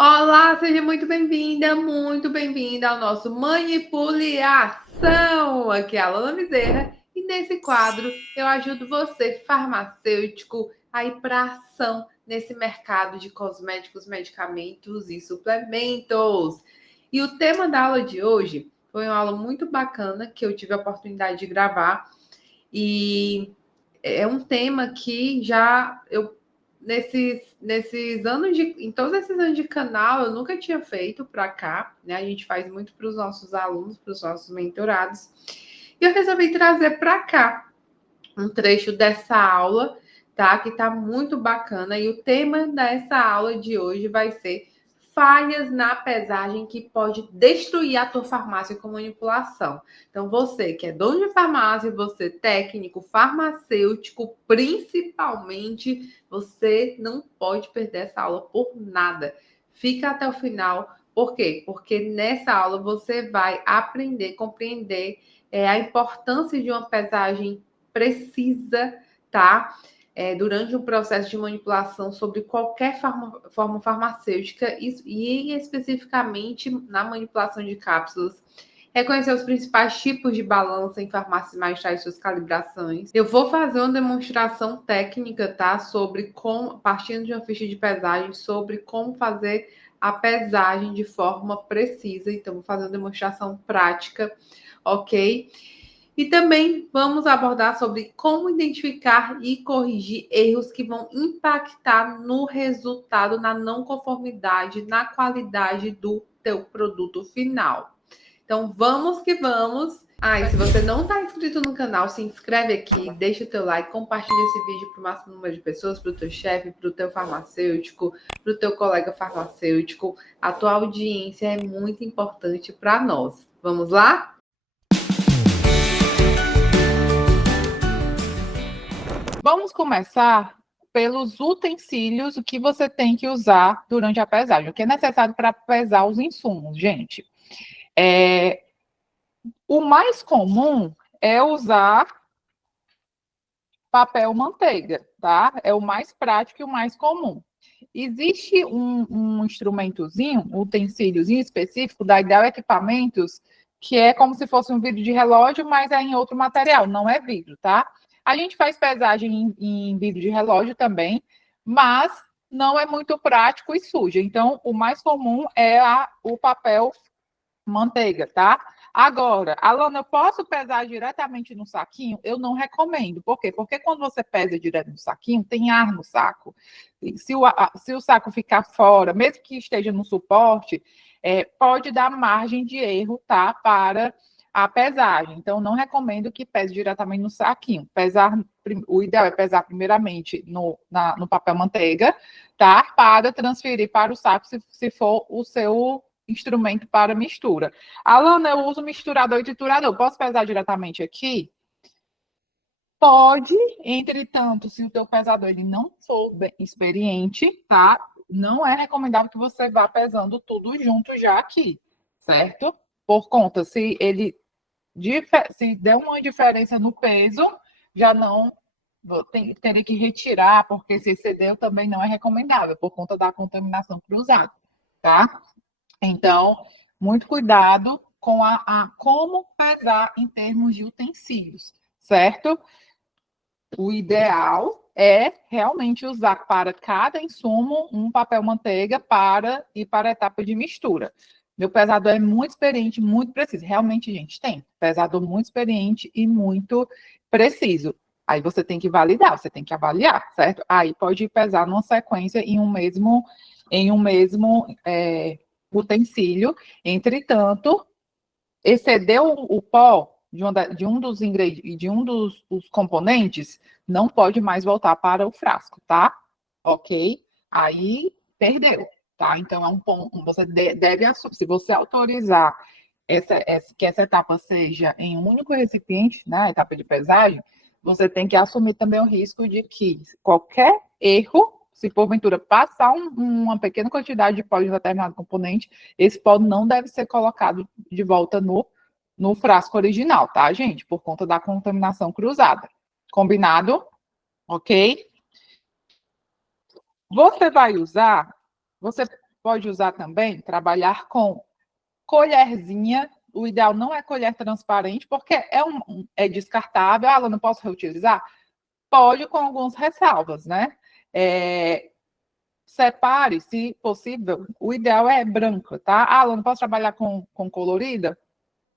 Olá, seja muito bem-vinda ao nosso Manipulação. Aqui é a Alana Bezerra e nesse quadro eu ajudo você, farmacêutico, a ir para ação nesse mercado de cosméticos, medicamentos e suplementos. E o tema da aula de hoje foi uma aula muito bacana que eu tive a oportunidade de gravar e é um tema que já eu nesses anos em todos esses anos de canal, eu nunca tinha feito para cá, né? A gente faz muito para os nossos alunos, para os nossos mentorados. E eu resolvi trazer para cá um trecho dessa aula, tá? Que tá muito bacana. E o tema dessa aula de hoje vai ser falhas na pesagem que pode destruir a tua farmácia com manipulação. Então, você que é dono de farmácia, você técnico, farmacêutico, principalmente, você não pode perder essa aula por nada. Fica até o final. Por quê? Porque nessa aula você vai aprender, compreender a importância de uma pesagem precisa, tá? Durante o processo de manipulação sobre qualquer forma farmacêutica e especificamente na manipulação de cápsulas. Reconhecer os principais tipos de balança em farmácias magistrais e suas calibrações. Eu vou fazer uma demonstração técnica, tá? Sobre como, partindo de uma ficha de pesagem, sobre como fazer a pesagem de forma precisa. Então, vou fazer uma demonstração prática, ok? E também vamos abordar sobre como identificar e corrigir erros que vão impactar no resultado, na não conformidade, na qualidade do teu produto final. Então, vamos que vamos. E se você não está inscrito no canal, se inscreve aqui, deixa o teu like, compartilha esse vídeo para o máximo número de pessoas, para o teu chefe, para o teu farmacêutico, para o teu colega farmacêutico. A tua audiência é muito importante para nós. Vamos lá? Vamos começar pelos utensílios, o que você tem que usar durante a pesagem, o que é necessário para pesar os insumos, gente. O mais comum é usar papel manteiga, tá? É o mais prático e o mais comum. Existe um instrumentozinho, um utensíliozinho específico da Ideal Equipamentos, que é como se fosse um vidro de relógio, mas é em outro material, não é vidro, tá? A gente faz pesagem em vidro de relógio também, mas não é muito prático e suja. Então, o mais comum é o papel manteiga, tá? Agora, Alana, eu posso pesar diretamente no saquinho? Eu não recomendo. Por quê? Porque quando você pesa direto no saquinho, tem ar no saco. Se o saco ficar fora, mesmo que esteja no suporte, pode dar margem de erro, tá? Para a pesagem. Então, não recomendo que pese diretamente no saquinho. O ideal é pesar primeiramente no papel manteiga, tá? Para transferir para o saco, se for o seu instrumento para mistura. Alana, eu uso misturador e triturador. Posso pesar diretamente aqui? Pode, entretanto, se o teu pesador ele não for bem experiente, tá? Não é recomendável que você vá pesando tudo junto já aqui, certo? Por conta, se der uma diferença no peso, já não teria que retirar, porque se excedeu também não é recomendável, por conta da contaminação cruzada, tá? Então, muito cuidado com como pesar em termos de utensílios, certo? O ideal é realmente usar para cada insumo um papel manteiga para ir para a etapa de mistura. Meu pesador é muito experiente, muito preciso. Realmente, gente, tem pesador muito experiente e muito preciso. Aí você tem que validar, você tem que avaliar, certo? Aí pode pesar numa sequência em um mesmo utensílio. Entretanto, excedeu o pó de um dos ingredientes, de um dos componentes, não pode mais voltar para o frasco, tá? Ok? Aí perdeu, tá? Então é um ponto. Você deve assumir. Se você autorizar que essa etapa seja em um único recipiente, né, a etapa de pesagem, você tem que assumir também o risco de que qualquer erro, se porventura passar uma pequena quantidade de pó de um determinado componente, esse pó não deve ser colocado de volta no frasco original, tá, gente? Por conta da contaminação cruzada. Combinado? Ok? Você vai usar, pode usar também, trabalhar com colherzinha. O ideal não é colher transparente, porque é descartável. Ah, não posso reutilizar? Pode, com algumas ressalvas, né? Separe, se possível, o ideal é branca, tá? Ah, não posso trabalhar com colorida?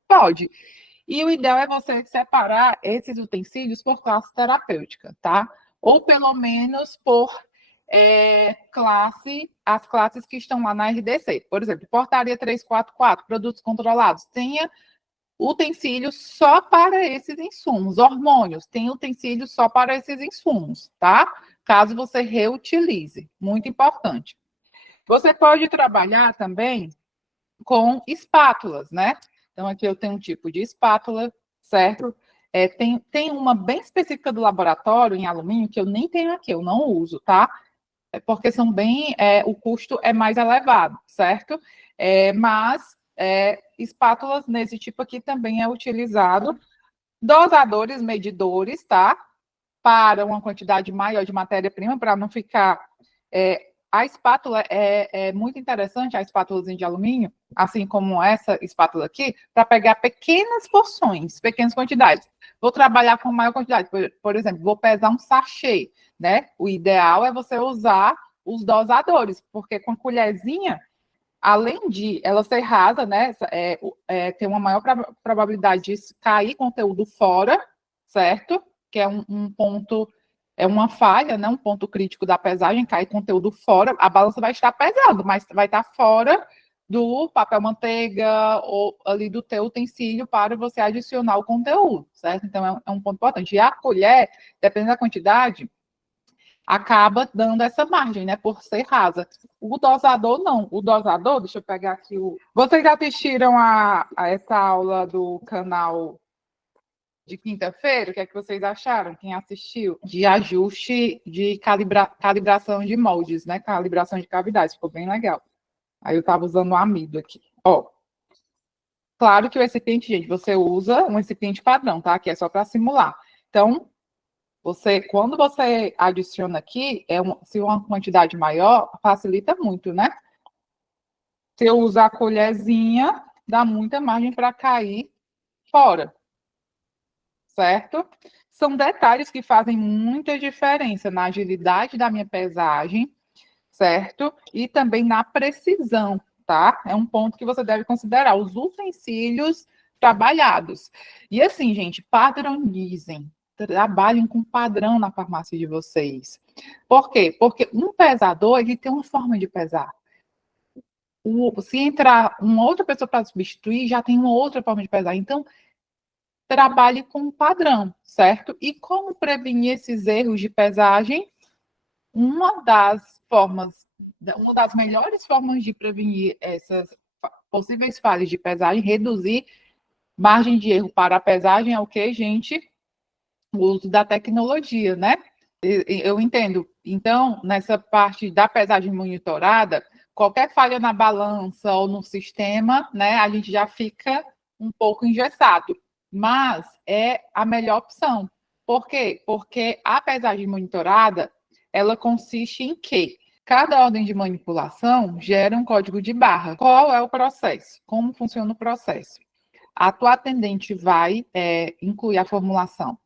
Pode. E o ideal é você separar esses utensílios por classe terapêutica, tá? Ou pelo menos por as classes que estão lá na RDC. Por exemplo, portaria 344, produtos controlados, tenha utensílios só para esses insumos. Hormônios, tem utensílios só para esses insumos, tá? Caso você reutilize. Muito importante. Você pode trabalhar também com espátulas, né? Então, aqui eu tenho um tipo de espátula, certo? Tem uma bem específica do laboratório, em alumínio, que eu nem tenho aqui, eu não uso, tá? Porque são bem, o custo é mais elevado, certo? Mas espátulas nesse tipo aqui também é utilizado. Dosadores, medidores, tá? Para uma quantidade maior de matéria-prima, para não ficar... a espátula é muito interessante, a espátulazinha de alumínio, assim como essa espátula aqui, para pegar pequenas porções, pequenas quantidades. Vou trabalhar com maior quantidade, por exemplo, vou pesar um sachê, né? O ideal é você usar os dosadores, porque com a colherzinha, além de ela ser rasa, né? Tem uma maior probabilidade de cair conteúdo fora, certo? Que é um ponto... É uma falha, né? Um ponto crítico da pesagem, cai conteúdo fora, a balança vai estar pesando, mas vai estar fora do papel manteiga ou ali do teu utensílio para você adicionar o conteúdo, certo? Então, é um ponto importante. E a colher, dependendo da quantidade, acaba dando essa margem, né? Por ser rasa. O dosador, não. O dosador, deixa eu pegar aqui o... Vocês assistiram a essa aula do canal de quinta-feira, o que é que vocês acharam? Quem assistiu? De ajuste de calibração de moldes, né? Calibração de cavidades, ficou bem legal. Aí eu estava usando o amido aqui. Ó, claro que o recipiente, gente, você usa um recipiente padrão, tá? Que é só para simular. Então, quando você adiciona aqui, se uma quantidade maior, facilita muito, né? Se eu usar a colherzinha, dá muita margem para cair fora. Certo? São detalhes que fazem muita diferença na agilidade da minha pesagem, certo? E também na precisão, tá? É um ponto que você deve considerar, os utensílios trabalhados. E assim, gente, padronizem, trabalhem com padrão na farmácia de vocês. Por quê? Porque um pesador, ele tem uma forma de pesar. Se entrar uma outra pessoa para substituir, já tem uma outra forma de pesar. Então, trabalhe com um padrão, certo? E como prevenir esses erros de pesagem? Uma das melhores formas de prevenir essas possíveis falhas de pesagem, reduzir margem de erro para a pesagem é o que, gente? O uso da tecnologia, né? Eu entendo. Então, nessa parte da pesagem monitorada, qualquer falha na balança ou no sistema, né, a gente já fica um pouco engessado. Mas é a melhor opção. Por quê? Porque a pesagem monitorada, ela consiste em quê? Cada ordem de manipulação gera um código de barra. Qual é o processo? Como funciona o processo? A tua atendente vai incluir a formulação.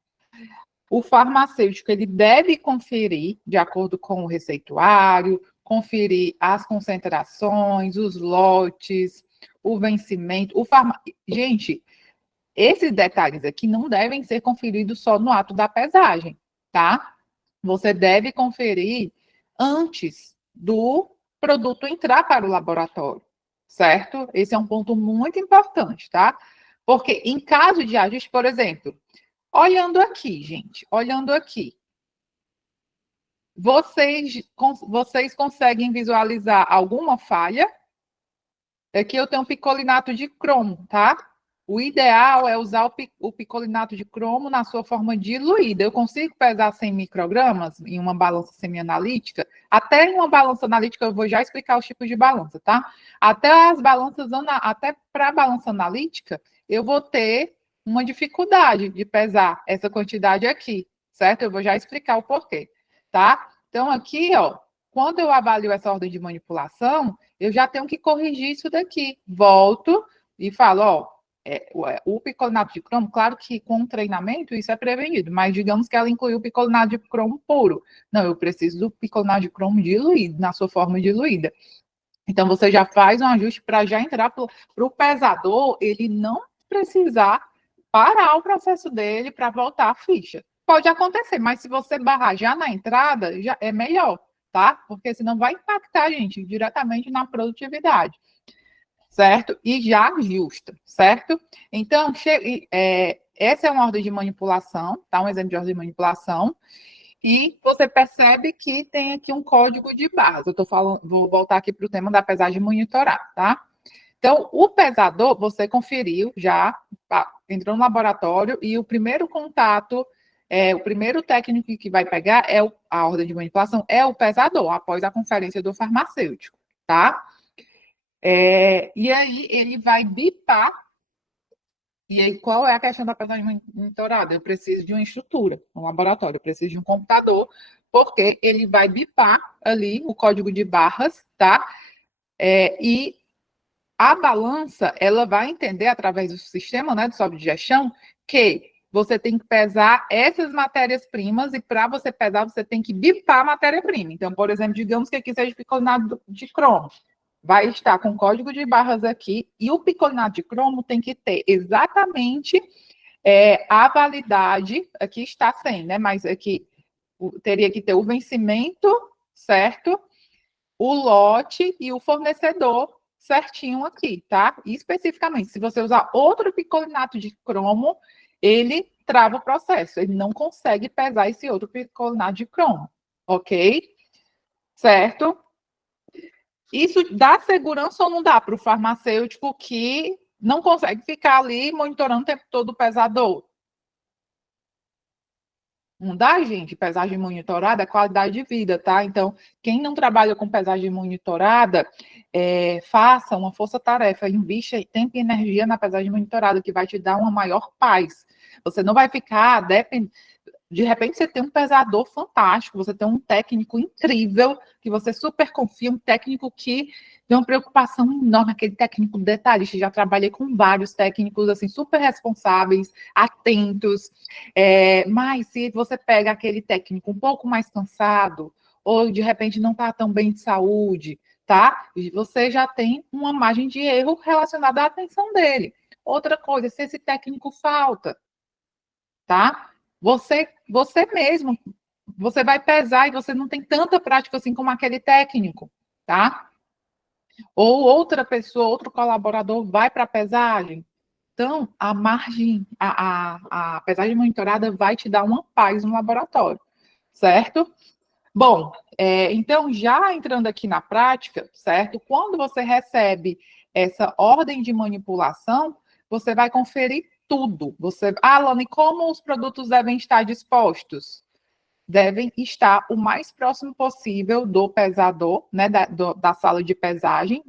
O farmacêutico ele deve conferir, de acordo com o receituário, conferir as concentrações, os lotes, o vencimento. Gente, esses detalhes aqui não devem ser conferidos só no ato da pesagem, tá? Você deve conferir antes do produto entrar para o laboratório, certo? Esse é um ponto muito importante, tá? Porque em caso de ajuste, por exemplo, olhando aqui, gente, olhando aqui, vocês conseguem visualizar alguma falha? Aqui eu tenho um picolinato de cromo, tá? O ideal é usar o picolinato de cromo na sua forma diluída. Eu consigo pesar 100 microgramas em uma balança semianalítica? Até em uma balança analítica, eu vou já explicar os tipos de balança, tá? Até para a balança analítica, eu vou ter uma dificuldade de pesar essa quantidade aqui, certo? Eu vou já explicar o porquê, tá? Então, aqui, ó, quando eu avalio essa ordem de manipulação, eu já tenho que corrigir isso daqui. Volto e falo, ó, o picolinato de cromo, claro que com treinamento isso é prevenido, mas digamos que ela incluiu o picolinato de cromo puro. Não, eu preciso do picolinato de cromo diluído, na sua forma diluída. Então, você já faz um ajuste para já entrar para o pesador, ele não precisar parar o processo dele para voltar a ficha. Pode acontecer, mas se você barrar já na entrada, já é melhor, tá? Porque senão vai impactar, gente, diretamente na produtividade, certo? E já ajusta, certo? Então, essa é uma ordem de manipulação, tá? Um exemplo de ordem de manipulação. E você percebe que tem aqui um código de barras. Eu estou falando, vou voltar aqui para o tema da pesagem monitorada, tá? Então, o pesador, você conferiu já, entrou no laboratório e o primeiro contato, o primeiro técnico que vai pegar a ordem de manipulação é o pesador, após a conferência do farmacêutico, tá? E aí ele vai bipar. E aí, qual é a questão da pesagem monitorada? Eu preciso de uma estrutura, um laboratório, eu preciso de um computador, porque ele vai bipar ali o código de barras, tá? E a balança, ela vai entender, através do sistema, né, de software de gestão, que você tem que pesar essas matérias-primas, e para você pesar, você tem que bipar a matéria-prima. Então, por exemplo, digamos que aqui seja picolinato de cromo. Vai estar com código de barras aqui, e o picolinato de cromo tem que ter exatamente a validade, aqui está sem, né? Mas aqui teria que ter o vencimento, certo? O lote e o fornecedor certinho aqui, tá? E especificamente, se você usar outro picolinato de cromo, ele trava o processo, ele não consegue pesar esse outro picolinato de cromo, ok? Certo? Isso dá segurança ou não dá para o farmacêutico que não consegue ficar ali monitorando o tempo todo o pesador? Não dá, gente. Pesagem monitorada é qualidade de vida, tá? Então, quem não trabalha com pesagem monitorada, faça uma força-tarefa, invista tempo e energia na pesagem monitorada, que vai te dar uma maior paz. Você não vai ficar de repente você tem um pesador fantástico, você tem um técnico incrível, que você super confia, um técnico que tem uma preocupação enorme, aquele técnico detalhista. Já trabalhei com vários técnicos, assim, super responsáveis, atentos, mas se você pega aquele técnico um pouco mais cansado, ou de repente não está tão bem de saúde, tá? Você já tem uma margem de erro relacionada à atenção dele. Outra coisa, se esse técnico falta, tá? Você mesmo, você vai pesar e você não tem tanta prática assim como aquele técnico, tá? Ou outra pessoa, outro colaborador vai para a pesagem. Então, a margem, a pesagem monitorada vai te dar uma paz no laboratório, certo? Bom, então, já entrando aqui na prática, certo? Quando você recebe essa ordem de manipulação, você vai conferir tudo. Alane, como os produtos devem estar dispostos? Devem estar o mais próximo possível do pesador, né, da sala de pesagem,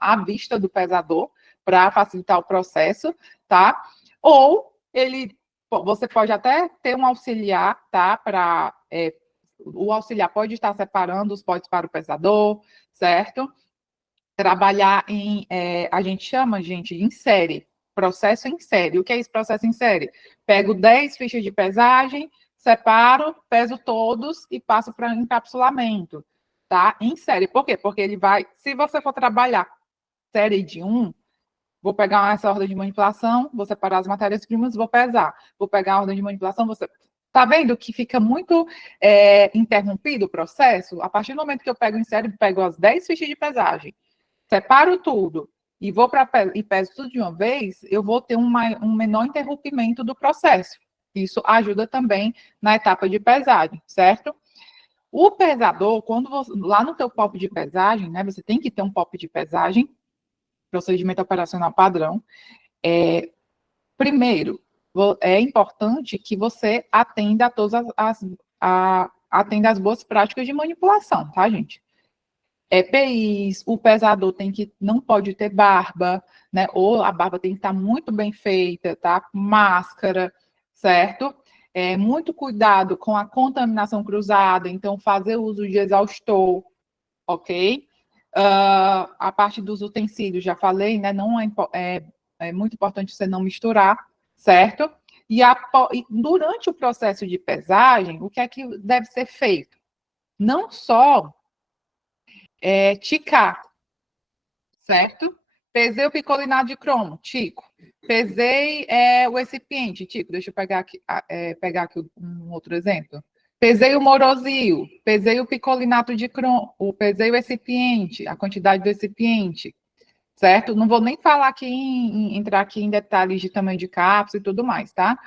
à vista do pesador, para facilitar o processo, tá? Ou você pode até ter um auxiliar, tá? O auxiliar pode estar separando os potes para o pesador, certo? Trabalhar a gente chama, gente, em série, processo em série. O que é esse processo em série? Pego 10 fichas de pesagem, separo, peso todos e passo para encapsulamento, tá? Em série. Por quê? Porque ele vai, se você for trabalhar série de 1, vou pegar essa ordem de manipulação, vou separar as matérias-primas, vou pesar. Vou pegar a ordem de manipulação, Tá vendo que fica muito interrompido o processo? A partir do momento que eu pego em série, pego as 10 fichas de pesagem, separo tudo e vou e peso tudo de uma vez, eu vou ter um menor interrompimento do processo. Isso ajuda também na etapa de pesagem, certo? O pesador, lá no teu pop de pesagem, né, você tem que ter um pop de pesagem, procedimento operacional padrão. Primeiro, é importante que você atenda a todas atenda as boas práticas de manipulação, tá, gente? EPIs, o pesador não pode ter barba, né? Ou a barba tem que estar muito bem feita, tá? Máscara, certo? Muito cuidado com a contaminação cruzada, então fazer uso de exaustor, ok? A parte dos utensílios, já falei, né? Não é muito importante você não misturar, certo? E durante o processo de pesagem, o que é que deve ser feito? Não só ticar, certo? Pesei o picolinato de cromo, tico. Pesei o recipiente, tico. Deixa eu pegar aqui um outro exemplo. Pesei o morosio, pesei o picolinato de cromo, pesei o recipiente, a quantidade do recipiente, certo? Não vou nem falar aqui entrar aqui em detalhes de tamanho de cápsula e tudo mais, tá?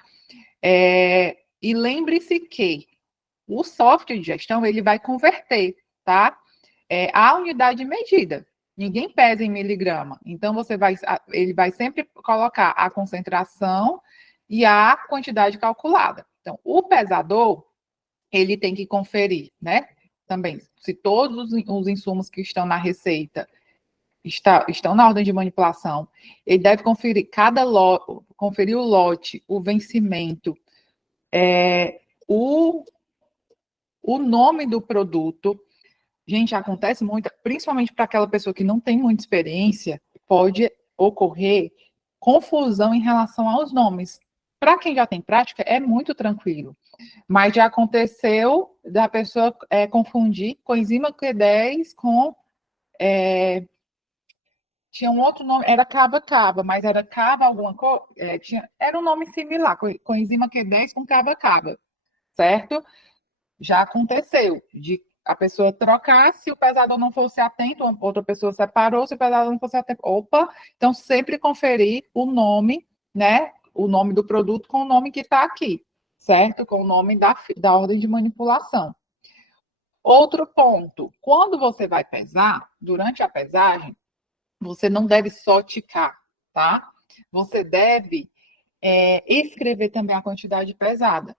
E lembre-se que o software de gestão, ele vai converter, tá? A unidade de medida. Ninguém pesa em miligrama. Então, ele vai sempre colocar a concentração e a quantidade calculada. Então, o pesador, ele tem que conferir, né? Também, se todos os insumos que estão na receita estão na ordem de manipulação, ele deve conferir conferir o lote, o vencimento, o nome do produto. Gente, acontece muito, principalmente para aquela pessoa que não tem muita experiência, pode ocorrer confusão em relação aos nomes. Para quem já tem prática, é muito tranquilo. Mas já aconteceu da pessoa confundir coenzima Q10 com... tinha um outro nome, era cava-cava, mas era cava alguma coisa... era um nome similar, coenzima Q10 com cava-cava, certo? Já aconteceu de a pessoa trocar, se o pesador não fosse atento, outra pessoa separou, se o pesador não fosse atento, opa, então sempre conferir o nome, né, o nome do produto com o nome que está aqui, certo? Com o nome da ordem de manipulação. Outro ponto, quando você vai pesar, durante a pesagem, você não deve só ticar, tá? Você deve escrever também a quantidade pesada,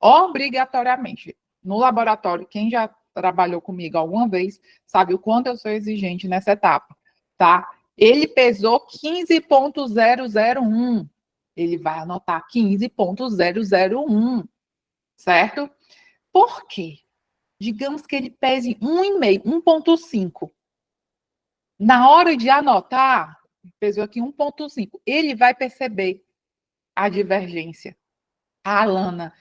obrigatoriamente. No laboratório, quem já trabalhou comigo alguma vez sabe o quanto eu sou exigente nessa etapa, tá? Ele pesou 15.001. Ele vai anotar 15.001, certo? Por quê? Digamos que ele pese 1,5, 1,5. Na hora de anotar, pesou aqui 1,5. Ele vai perceber a divergência. A Alana,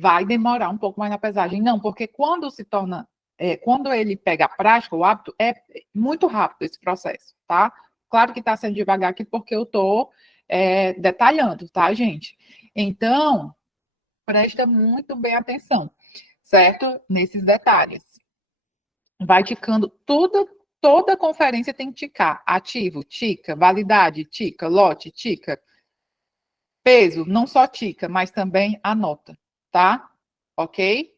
vai demorar um pouco mais na pesagem. Não, porque quando quando ele pega a prática, o hábito, é muito rápido esse processo, tá? Claro que está sendo devagar aqui porque eu estou detalhando, tá, gente? Então, presta muito bem atenção, certo? Nesses detalhes. Vai ticando tudo, toda conferência tem que ticar. Ativo, tica, validade, tica, lote, tica. Peso, não só tica, mas também anota, tá? Ok?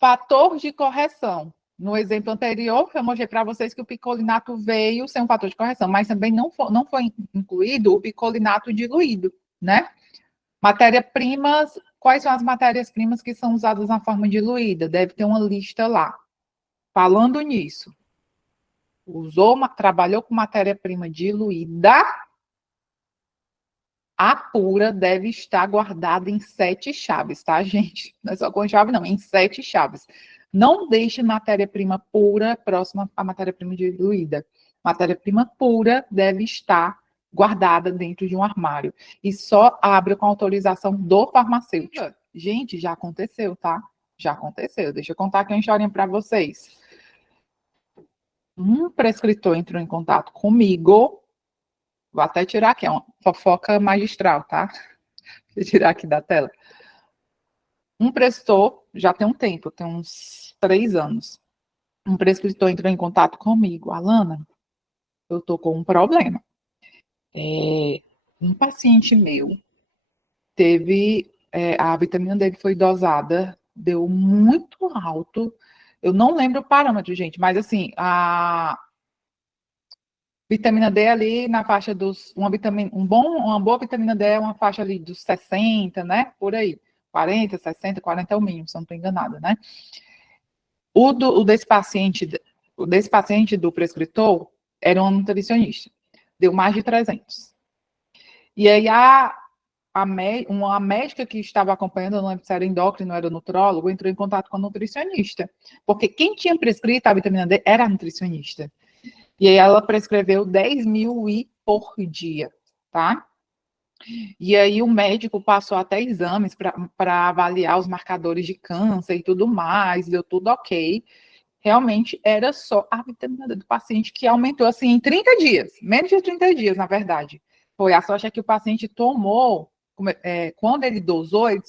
Fator de correção. No exemplo anterior, eu mostrei para vocês que o picolinato veio sem um fator de correção, mas também não foi incluído o picolinato diluído, né? Matéria-primas, quais são as matérias-primas que são usadas na forma diluída? Deve ter uma lista lá. Falando nisso, trabalhou com matéria-prima diluída, a pura deve estar guardada em 7 chaves, tá, gente? Não é só com chave, não, em 7 chaves. Não deixe matéria-prima pura próxima à matéria-prima diluída. Matéria-prima pura deve estar guardada dentro de um armário. E só abra com autorização do farmacêutico. Gente, já aconteceu, tá? Já aconteceu. Deixa eu contar aqui uma historinha para vocês. Um prescritor entrou em contato comigo. Vou até tirar aqui, é uma fofoca magistral, tá? Vou tirar aqui da tela. Um prescritor, já tem um tempo, tem uns 3 anos. Um prescritor entrou em contato comigo. Alana, eu tô com um problema. Um paciente meu teve, a vitamina dele foi dosada, deu muito alto. Eu não lembro o parâmetro, gente, mas assim, a vitamina D ali na faixa dos. Uma boa vitamina D é uma faixa ali dos 60, né? Por aí. 40, 60, 40 é o mínimo, se eu não estou enganada, né? O desse paciente do prescritor era um nutricionista. Deu mais de 300. E aí a uma médica que estava acompanhando, eu não lembro se era endócrino, era nutrólogo, entrou em contato com a nutricionista, porque quem tinha prescrito a vitamina D era a nutricionista. E aí ela prescreveu 10.000 I por dia, tá? E aí o médico passou até exames para avaliar os marcadores de câncer e tudo mais, deu tudo ok. Realmente era só a vitamina D do paciente que aumentou assim em 30 dias, menos de 30 dias, na verdade. Foi a sorte é que o paciente tomou, quando ele dosou, ele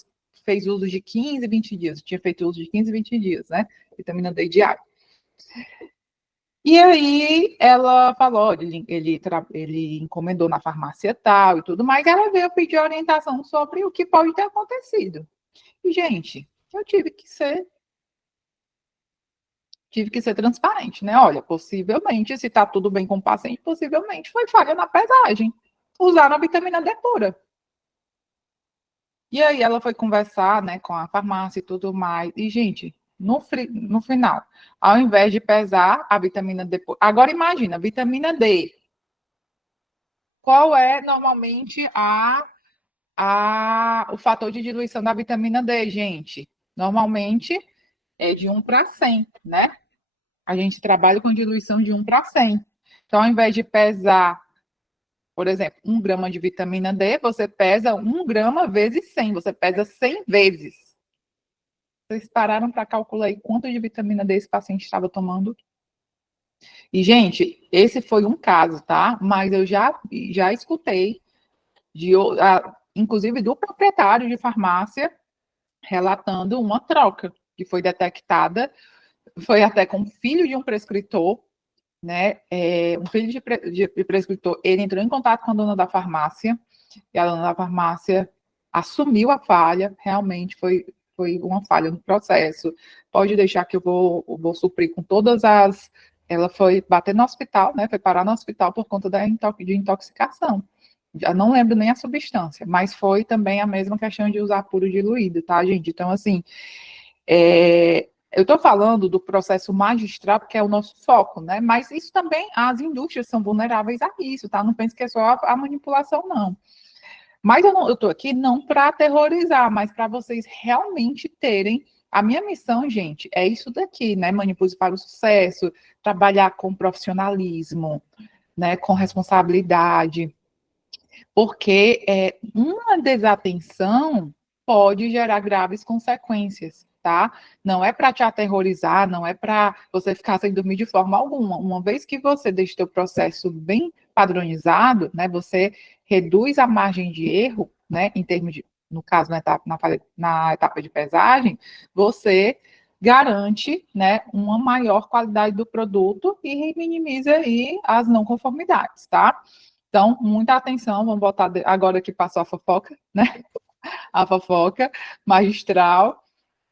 fez uso de 15, 20 dias, tinha feito uso de 15, 20 dias, né? Vitamina D diária. E aí ela falou, ele encomendou na farmácia tal e tudo mais, ela veio pedir orientação sobre o que pode ter acontecido. E, gente, eu tive que ser transparente, né? Olha, possivelmente, se está tudo bem com o paciente, possivelmente foi falha na pesagem. Usaram a vitamina D pura. E aí ela foi conversar, né, com a farmácia e tudo mais. E, gente, no final, ao invés de pesar a vitamina D pura... Agora imagina, vitamina D. Qual é normalmente o fator de diluição da vitamina D, gente? Normalmente é de 1 para 100, né? A gente trabalha com diluição de 1 para 100. Então, ao invés de pesar, por exemplo, 1 grama de vitamina D, você pesa 1 grama vezes 100. Você pesa 100 vezes. Vocês pararam para calcular aí quanto de vitamina D esse paciente estava tomando? E, gente, esse foi um caso, tá? Mas eu já escutei, inclusive do proprietário de farmácia, relatando uma troca que foi detectada, foi até com o filho de um prescritor, né? Um filho de prescritor, ele entrou em contato com a dona da farmácia, e a dona da farmácia assumiu a falha, realmente foi uma falha no processo. Pode deixar que eu vou suprir com todas as... Ela foi bater no hospital, né? Foi parar no hospital por conta de intoxicação. Já não lembro nem a substância, mas foi também a mesma questão de usar puro diluído, tá, gente? Então, assim, eu estou falando do processo magistral, porque é o nosso foco, né? Mas isso também, as indústrias são vulneráveis a isso, tá? Não pense que é só a manipulação, não. Mas eu estou aqui não para aterrorizar, mas para vocês realmente terem... A minha missão, gente, é isso daqui, né? Manipule para o sucesso, trabalhar com profissionalismo, né? Com responsabilidade, porque uma desatenção pode gerar graves consequências, tá? Não é para te aterrorizar, não é para você ficar sem dormir de forma alguma. Uma vez que você deixa o seu processo bem padronizado, né, você reduz a margem de erro, né, em termos de, no caso, na etapa de pesagem, você garante, né, uma maior qualidade do produto e minimiza aí as não conformidades, tá? Então, muita atenção, vamos botar agora que passou a fofoca, né? A fofoca magistral.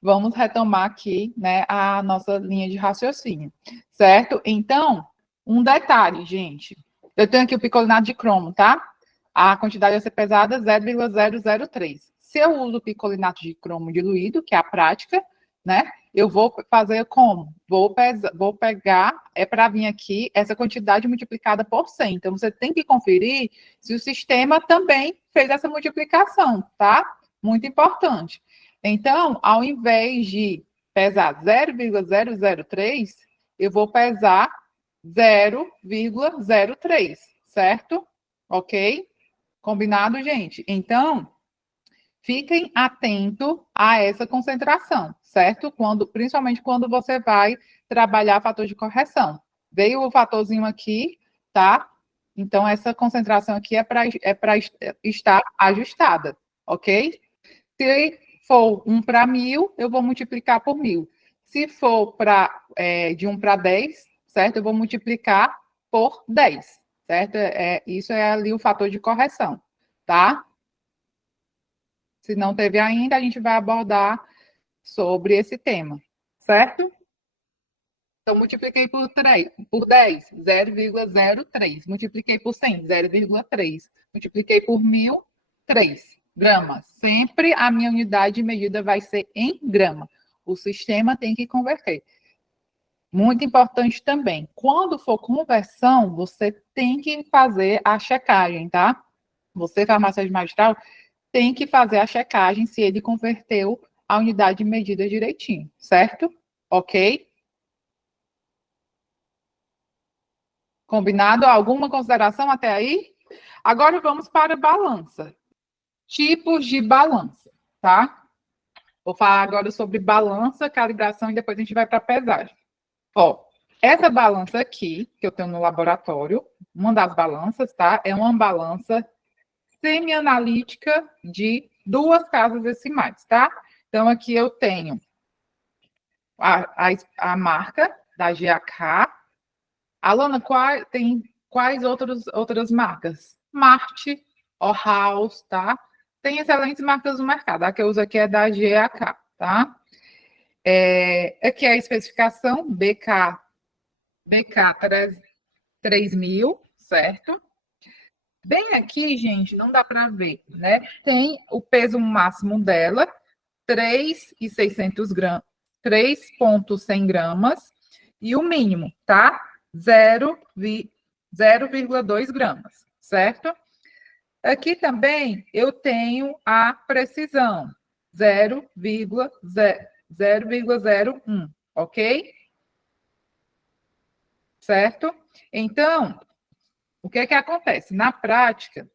Vamos retomar aqui, né, a nossa linha de raciocínio, certo? Então, um detalhe, gente. Eu tenho aqui o picolinato de cromo, tá? A quantidade a ser pesada 0,003. Se eu uso o picolinato de cromo diluído, que é a prática, né? Eu vou fazer como? Vou pegar, para vir aqui, essa quantidade multiplicada por 100. Então, você tem que conferir se o sistema também fez essa multiplicação, tá? Muito importante. Então, ao invés de pesar 0,003, eu vou pesar 0,03, certo? Ok? Combinado, gente? Então, fiquem atentos a essa concentração, certo? Principalmente quando você vai trabalhar fator de correção. Veio o fatorzinho aqui, tá? Então, essa concentração aqui é para estar ajustada, ok? Se for 1 para 1.000, eu vou multiplicar por 1.000. Se for de 1 para 10, certo? Eu vou multiplicar por 10, certo? Isso é ali o fator de correção, tá? Se não teve ainda, a gente vai abordar sobre esse tema, certo? Então, multipliquei por 10, 0,03. Multipliquei por 100, 0,3. Multipliquei por 1.000, 3 gramas. Sempre a minha unidade de medida vai ser em grama. O sistema tem que converter. Muito importante também, quando for conversão, você tem que fazer a checagem, tá? Você, farmacêutico magistral, tem que fazer a checagem se ele converteu a unidade de medida direitinho, certo? Ok? Combinado? Alguma consideração até aí? Agora vamos para a balança. Tipos de balança, tá? Vou falar agora sobre balança, calibração e depois a gente vai para a pesagem. Ó, essa balança aqui, que eu tenho no laboratório, uma das balanças, tá? É uma balança semi-analítica de 2 casas decimais, tá? Então, aqui eu tenho a marca da GAK. Alana, tem quais outras marcas? Marte, Orhaus, tá? Tem excelentes marcas no mercado. A que eu uso aqui é da GAK, tá? Aqui é a especificação BK 3000, certo? Bem aqui, gente, não dá para ver, né? Tem o peso máximo dela, 3,600 gramas, 3,100 gramas, e o mínimo, tá? 0,2 gramas, certo? Aqui também eu tenho a precisão, 0,01, ok? Certo? Então, o que é que acontece? Na prática,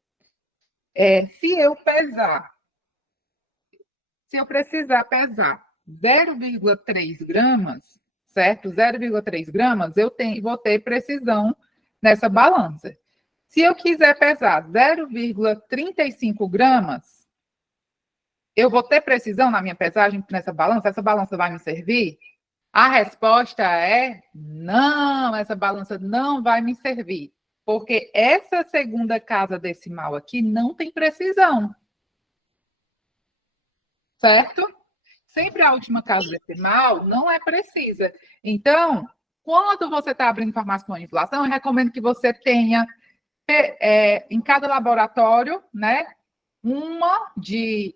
se eu precisar pesar 0,3 gramas, certo? 0,3 gramas, vou ter precisão nessa balança. Se eu quiser pesar 0,35 gramas, eu vou ter precisão na minha pesagem nessa balança? Essa balança vai me servir? A resposta é não, essa balança não vai me servir. Porque essa segunda casa decimal aqui não tem precisão. Certo? Sempre a última casa decimal não é precisa. Então, quando você está abrindo informação com manipulação, eu recomendo que você tenha em cada laboratório, né, uma de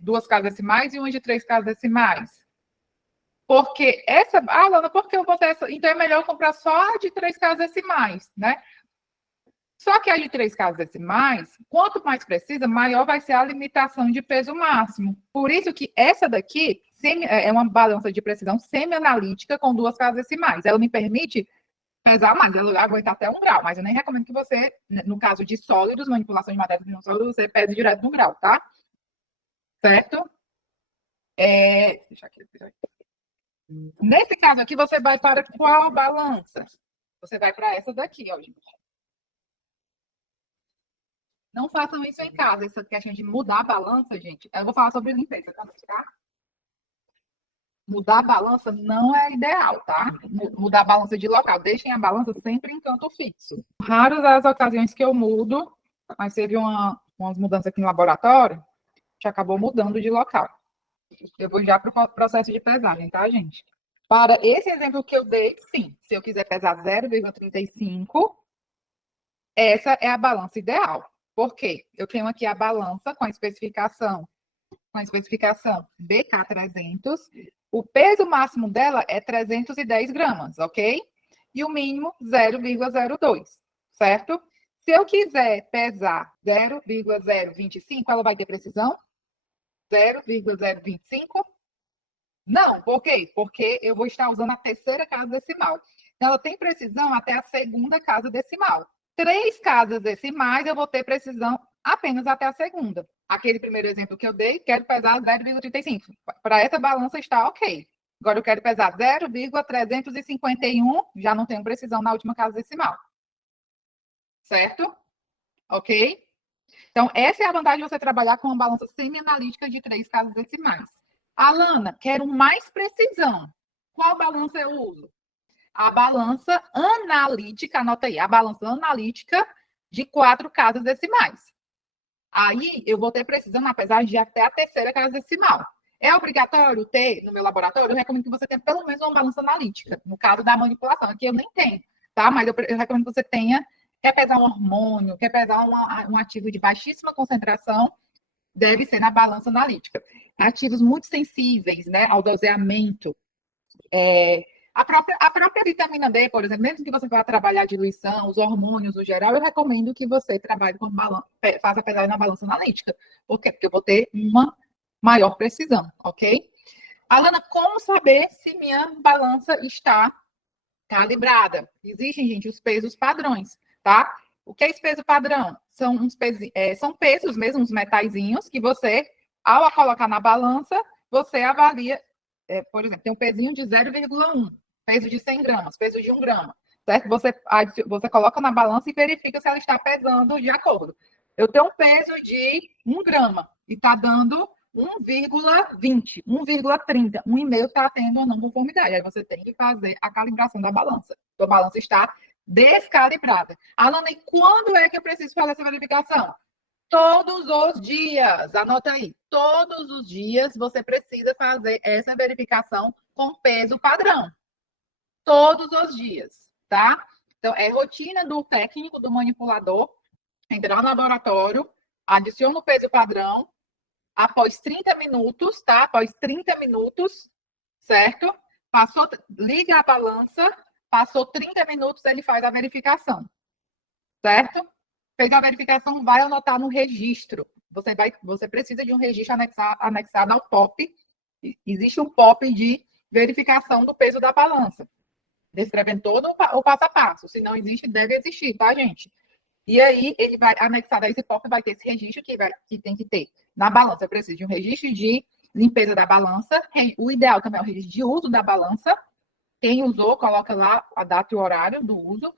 2 casas decimais e uma de 3 casas decimais. Porque essa. Ah, Lana, por que eu vou ter essa? Então é melhor comprar só a de 3 casas decimais, né? Só que a de 3 casas decimais, quanto mais precisa, maior vai ser a limitação de peso máximo. Por isso que essa daqui é uma balança de precisão semi-analítica com 2 casas decimais. Ela me permite pesar mais, ela aguenta até 1 grau, mas eu nem recomendo que você, no caso de sólidos, manipulação de matérias não sólidos, você pese direto no grau, tá? Certo? Deixa aqui. Nesse caso aqui, você vai para qual balança? Você vai para essa daqui, ó, gente. Não façam isso em casa, essa questão de mudar a balança, gente. Eu vou falar sobre limpeza, tá? Mudar a balança não é ideal, tá? Mudar a balança de local. Deixem a balança sempre em canto fixo. Raras as ocasiões que eu mudo, mas teve umas mudanças aqui no laboratório, que acabou mudando de local. Eu vou já para o processo de pesagem, tá, gente? Para esse exemplo que eu dei, sim. Se eu quiser pesar 0,35, essa é a balança ideal. Por quê? Eu tenho aqui a balança com a especificação BK300. O peso máximo dela é 310 gramas, ok? E o mínimo 0,02, certo? Se eu quiser pesar 0,025, ela vai ter precisão? 0,025? Não, por quê? Porque eu vou estar usando a terceira casa decimal. Ela tem precisão até a segunda casa decimal. 3 casas decimais, eu vou ter precisão apenas até a segunda. Aquele primeiro exemplo que eu dei, quero pesar 0,35. Para essa balança está ok. Agora eu quero pesar 0,351, já não tenho precisão na última casa decimal. Certo? Ok? Então, essa é a vantagem de você trabalhar com uma balança semi-analítica de 3 casas decimais. Alana, quero mais precisão. Qual balança eu uso? A balança analítica, anota aí, a balança analítica de 4 casas decimais. Aí eu vou ter precisão na pesagem de até a terceira casa decimal. É obrigatório ter no meu laboratório? Eu recomendo que você tenha pelo menos uma balança analítica. No caso da manipulação, aqui eu nem tenho, tá? Mas eu recomendo que você tenha. Quer pesar um hormônio, quer pesar um ativo de baixíssima concentração, deve ser na balança analítica. Ativos muito sensíveis, né, ao doseamento, A própria vitamina D, por exemplo, mesmo que você vá trabalhar a diluição, os hormônios no geral, eu recomendo que você trabalhe com faça a pesagem na balança analítica. Por quê? Porque eu vou ter uma maior precisão, ok? Alana, como saber se minha balança está calibrada? Existem, gente, os pesos padrões, tá? O que é esse peso padrão? São pesos mesmo, uns metaizinhos, que você, ao colocar na balança, você avalia, por exemplo, tem um pezinho de 0,1, peso de 100 gramas, peso de 1 grama, certo? Você coloca na balança e verifica se ela está pesando de acordo. Eu tenho um peso de 1 grama e está dando 1,20, 1,30, 1,5 está tendo uma não conformidade. Aí você tem que fazer a calibração da balança. A balança está descalibrada. Alana, e quando é que eu preciso fazer essa verificação? Todos os dias. Anota aí. Todos os dias você precisa fazer essa verificação com peso padrão. Todos os dias, tá? Então, é rotina do técnico, do manipulador, entrar no laboratório, adiciona o peso padrão, após 30 minutos, tá? Após 30 minutos, certo? Liga a balança, passou 30 minutos, ele faz a verificação, certo? Fez a verificação, vai anotar no registro. Você precisa de um registro anexado ao POP. Existe um POP de verificação do peso da balança, descrevendo todo o passo a passo. Se não existe, deve existir, tá, gente? E aí, ele vai anexar a esse POP, vai ter esse registro que tem que ter. Na balança, eu preciso de um registro de limpeza da balança. O ideal também é o registro de uso da balança. Quem usou, coloca lá a data e o horário do uso.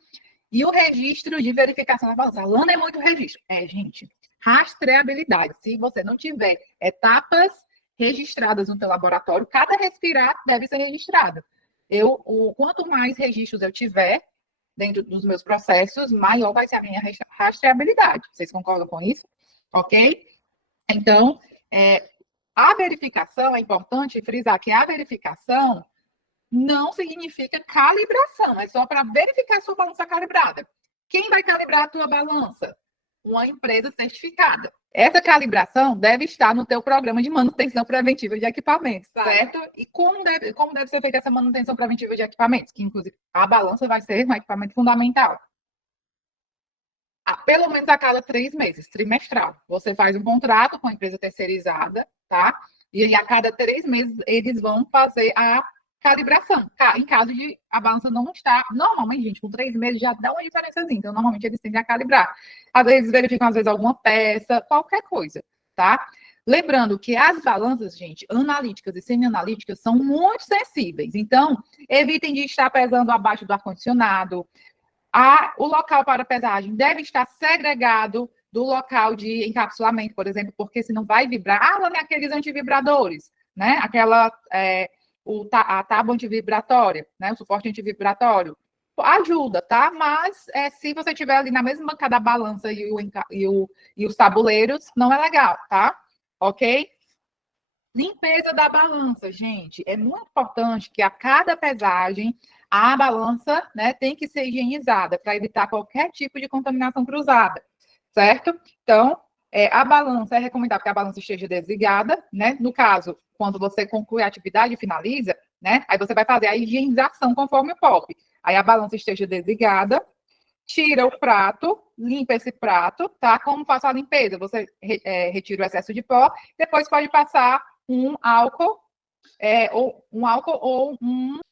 E o registro de verificação da balança. Alana, é muito registro. Gente. Rastreabilidade. Se você não tiver etapas registradas no teu laboratório, cada respirar deve ser registrado. Quanto mais registros eu tiver dentro dos meus processos, maior vai ser a minha rastreabilidade. Vocês concordam com isso? Ok? Então, a verificação, é importante frisar que a verificação não significa calibração, é só para verificar a sua balança calibrada. Quem vai calibrar a tua balança? Uma empresa certificada. Essa calibração deve estar no teu programa de manutenção preventiva de equipamentos, certo? E como deve ser feita essa manutenção preventiva de equipamentos? Que, inclusive, a balança vai ser um equipamento fundamental. Pelo menos a cada 3 meses, trimestral. Você faz um contrato com a empresa terceirizada, tá? E aí, a cada 3 meses, eles vão fazer a calibração. Em caso de a balança não estar... Normalmente, gente, com 3 meses já dá uma diferençazinha. Então, normalmente, eles tendem a calibrar. Às vezes, verificam, às vezes, alguma peça, qualquer coisa, tá? Lembrando que as balanças, gente, analíticas e semi-analíticas são muito sensíveis. Então, evitem de estar pesando abaixo do ar-condicionado. O local para pesagem deve estar segregado do local de encapsulamento, por exemplo, porque senão vai vibrar. Lá tem aqueles antivibradores, né? A tábua antivibratória, né? O suporte antivibratório. Ajuda, tá? Mas se você tiver ali na mesma bancada a balança e os tabuleiros, não é legal, tá? Ok? Limpeza da balança, gente. É muito importante que a cada pesagem a balança, né, tem que ser higienizada para evitar qualquer tipo de contaminação cruzada, certo? Então, a balança é recomendável que a balança esteja desligada, né? No caso, quando você conclui a atividade e finaliza, né? Aí você vai fazer a higienização conforme o POP. Aí a balança esteja desligada, tira o prato, limpa esse prato, tá? Como faço a limpeza? Você retira o excesso de pó, depois pode passar um álcool ou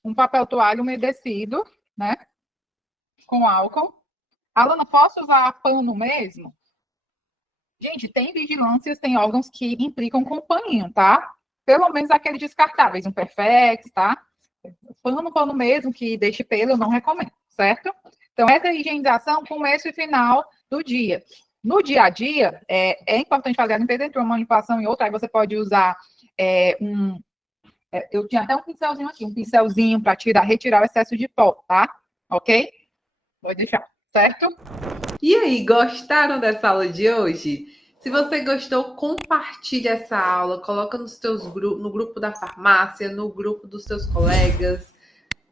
um papel toalha umedecido, né? Com álcool. Alana, posso usar pano mesmo? Gente, tem vigilâncias, tem órgãos que implicam com paninho, tá? Pelo menos aqueles descartáveis, um Perfex, tá? Pano mesmo, que deixe pelo, eu não recomendo, certo? Então, essa higienização, começo e final do dia. No dia a dia, é importante fazer a limpeza entre uma manipulação e outra, aí você pode usar eu tinha até um pincelzinho aqui, um pincelzinho para retirar o excesso de pó, tá? Ok? Vou deixar, certo? E aí, gostaram dessa aula de hoje? Se você gostou, compartilhe essa aula, coloca no grupo da farmácia, no grupo dos teus colegas,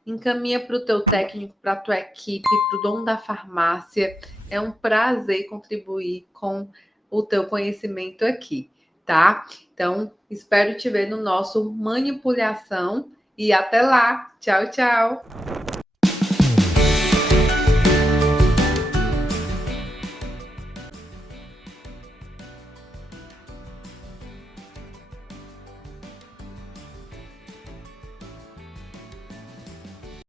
encaminha para o teu técnico, para a tua equipe, para o dono da farmácia. É um prazer contribuir com o teu conhecimento aqui, tá? Então, espero te ver no nosso Manipulação e até lá. Tchau, tchau.